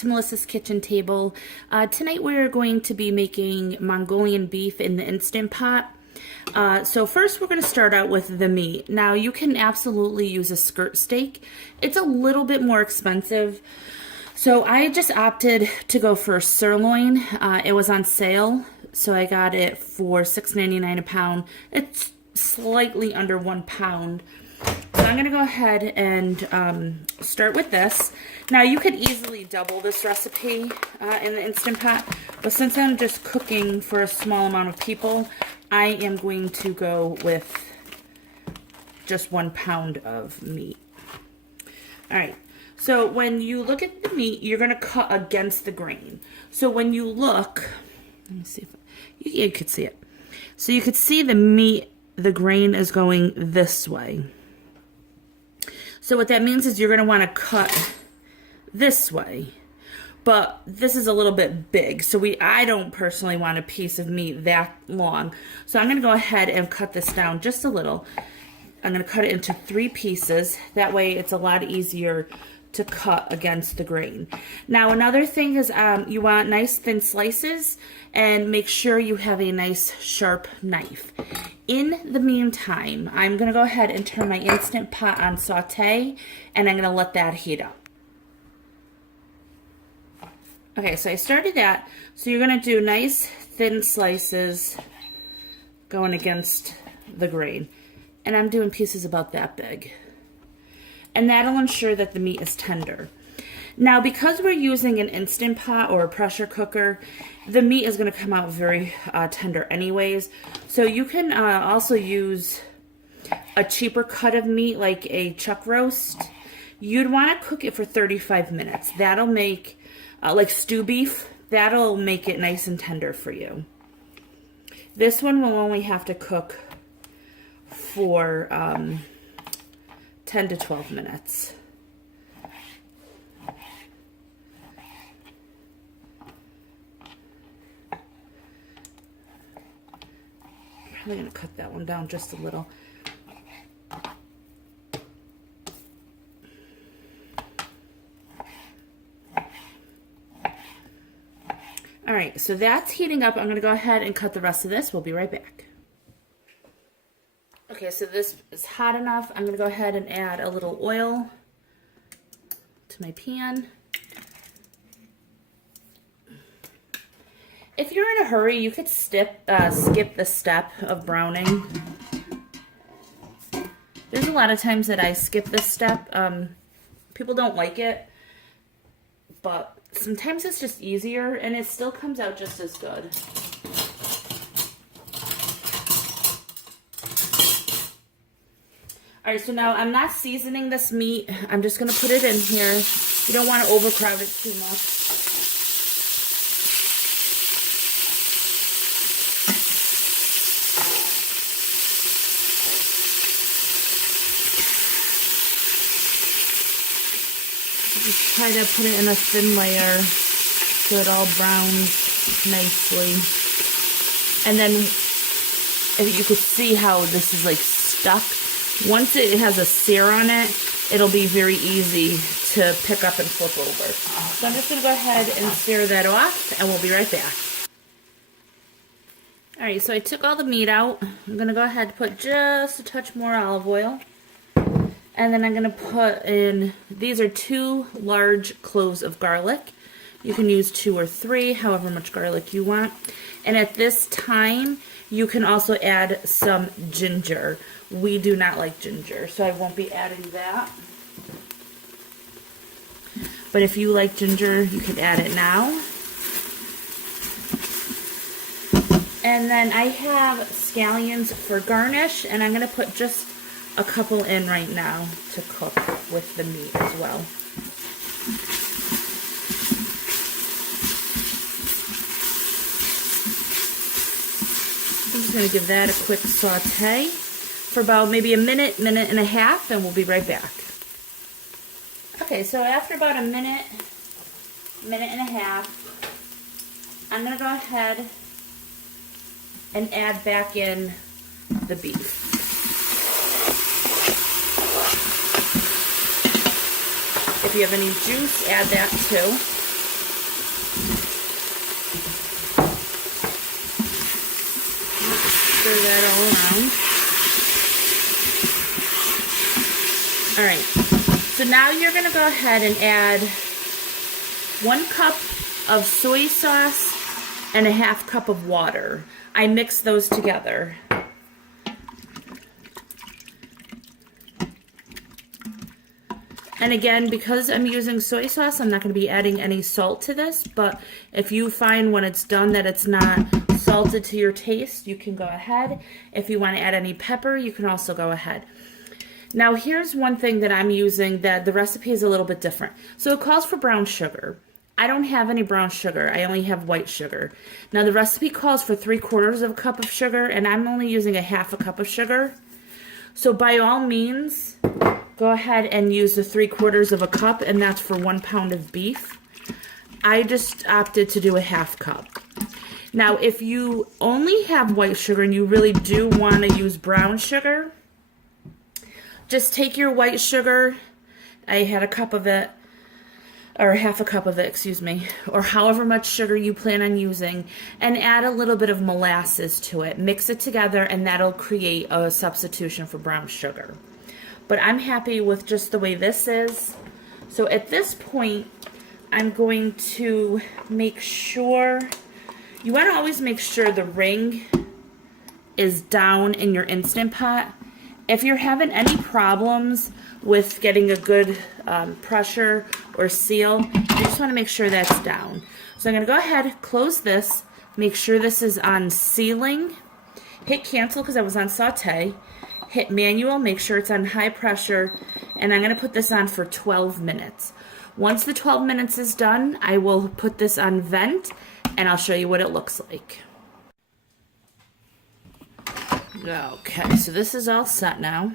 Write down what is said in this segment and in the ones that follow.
to Melissa's Kitchen Table. Tonight we're going to be making Mongolian beef in the Instant Pot. So first we're going to start out with the meat. Now you can absolutely use a skirt steak. It's a little bit more expensive. So I just opted to go for sirloin. It was on sale, so I got it for $6.99 a pound. It's slightly under 1 pound. So I'm going to go ahead and start with this. Now you could easily double this recipe in the Instant Pot, but since I'm just cooking for a small amount of people, I am going to go with just 1 pound of meat. Alright, so when you look at the meat, you're going to cut against the grain. So when you look, let me see if you could see it. So you could see the meat, the grain is going this way. So what that means is you're going to want to cut this way. But this is a little bit big, so I don't personally want a piece of meat that long. So I'm going to go ahead and cut this down just a little. I'm going to cut it into 3 pieces. That way it's a lot easier to cut against the grain. Now another thing is you want nice thin slices, and make sure you have a nice sharp knife. In the meantime, I'm going to go ahead and turn my Instant Pot on saute, and I'm going to let that heat up. Okay, so I started that. So you're going to do nice thin slices going against the grain. And I'm doing pieces about that big. And that'll ensure that the meat is tender. Now, because we're using an Instant Pot or a pressure cooker, the meat is going to come out very tender anyways. So you can also use a cheaper cut of meat like a chuck roast. You'd want to cook it for 35 minutes. That'll make, like stew beef, that'll make it nice and tender for you. This one will only have to cook for 10 to 12 minutes. I'm going to cut that one down just a little. Alright, so that's heating up. I'm going to go ahead and cut the rest of this. We'll be right back. Okay, so this is hot enough. I'm going to go ahead and add a little oil to my pan. If you're in a hurry, you could skip the step of browning. There's a lot of times that I skip this step. People don't like it, but sometimes it's just easier, and it still comes out just as good. Alright, so now I'm not seasoning this meat. I'm just going to put it in here. You don't want to overcrowd it too much. Just try to put it in a thin layer so it all browns nicely. And then if you could see how this is like stuck. Once it has a sear on it, it'll be very easy to pick up and flip over. So I'm just going to go ahead and sear that off, and we'll be right back. Alright, so I took all the meat out. I'm going to go ahead and put just a touch more olive oil. And then I'm going to put in, these are 2 large cloves of garlic. You can use 2 or 3, however much garlic you want. And at this time, you can also add some ginger. We do not like ginger, so I won't be adding that. But if you like ginger, you can add it now. And then I have scallions for garnish, and I'm going to put just a couple in right now to cook with the meat as well. I'm just going to give that a quick saute for about maybe a minute, minute and a half, and we'll be right back. Okay, so after about a minute, minute and a half, I'm going to go ahead and add back in the beef. If you have any juice, add that too. Stir that all around. All right, so now you're gonna go ahead and add 1 cup of soy sauce and a 1/2 cup of water. I mix those together. And again, because I'm using soy sauce, I'm not going to be adding any salt to this, but if you find when it's done that it's not salted to your taste, you can go ahead. If you want to add any pepper, you can also go ahead. Now here's one thing that I'm using that the recipe is a little bit different. So it calls for brown sugar. I don't have any brown sugar. I only have white sugar. Now the recipe calls for 3/4 of a cup of sugar, and I'm only using a 1/2 cup of sugar. So by all means, go ahead and use the 3/4 of a cup, and that's for 1 pound of beef. I just opted to do a 1/2 cup. Now, if you only have white sugar and you really do want to use brown sugar, just take your white sugar, I had a cup of it, or 1/2 cup of it, excuse me, or however much sugar you plan on using, and add a little bit of molasses to it. Mix it together, and that'll create a substitution for brown sugar. But I'm happy with just the way this is. So at this point, I'm going to make sure, you want to always make sure the ring is down in your Instant Pot. If you're having any problems with getting a good pressure or seal, you just want to make sure that's down. So I'm going to go ahead, close this, make sure this is on sealing, hit cancel because I was on saute, hit manual, make sure it's on high pressure, and I'm going to put this on for 12 minutes. Once the 12 minutes is done, I will put this on vent, and I'll show you what it looks like. Okay, so this is all set now.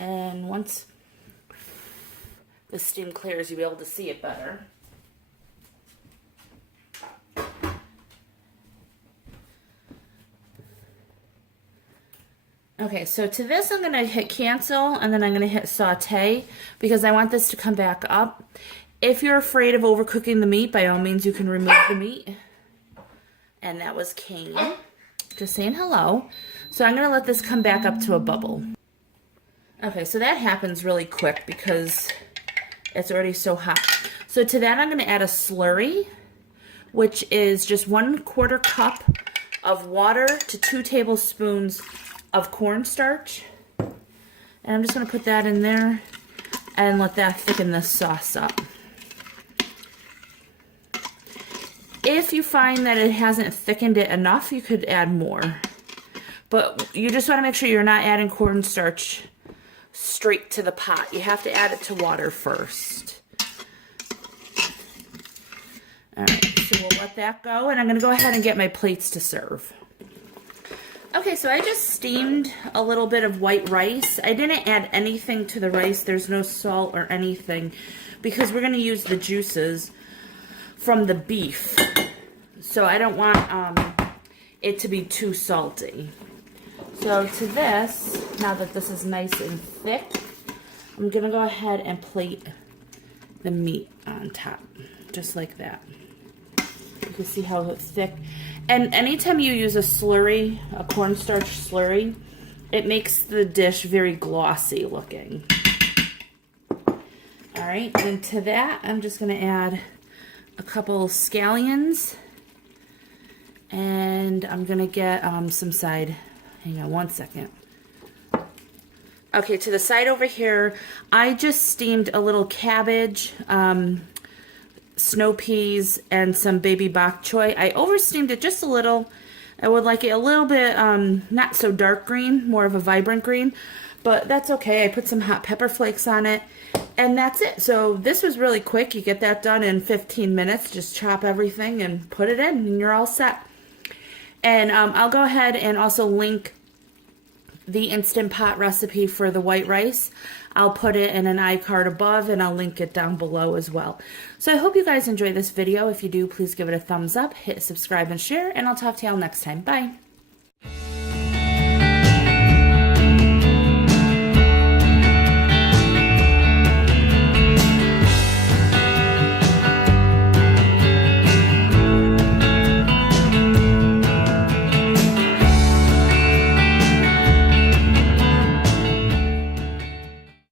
And once the steam clears, you'll be able to see it better. Okay, so to this I'm going to hit cancel, and then I'm going to hit saute because I want this to come back up. If you're afraid of overcooking the meat, by all means you can remove the meat. And that was Kane, just saying hello. So I'm going to let this come back up to a bubble. Okay, so that happens really quick because it's already so hot. So to that I'm going to add a slurry, which is just 1/4 cup of water to 2 tablespoons of cornstarch, and I'm just going to put that in there and let that thicken this sauce up. If you find that it hasn't thickened it enough, you could add more, but you just want to make sure you're not adding cornstarch straight to the pot. You have to add it to water first. Alright, so we'll let that go, and I'm going to go ahead and get my plates to serve. Okay, so I just steamed a little bit of white rice. I didn't add anything to the rice. There's no salt or anything because we're going to use the juices from the beef. So I don't want it to be too salty. So to this, now that this is nice and thick, I'm going to go ahead and plate the meat on top, just like that. You can see how thick. And anytime you use a slurry, a cornstarch slurry, it makes the dish very glossy looking. Alright, and to that, I'm just going to add a couple scallions. And I'm going to get some side, hang on one second. Okay, to the side over here, I just steamed a little cabbage, snow peas, and some baby bok choy. I oversteamed it just a little. I would like it a little bit not so dark green, more of a vibrant green, but that's okay. I put some hot pepper flakes on it, and that's it. So this was really quick. You get that done in 15 minutes. Just chop everything and put it in, and you're all set. And I'll go ahead and also link the Instant Pot recipe for the white rice. I'll put it in an iCard above, and I'll link it down below as well. So I hope you guys enjoy this video. If you do, please give it a thumbs up, hit subscribe and share, and I'll talk to y'all next time. Bye.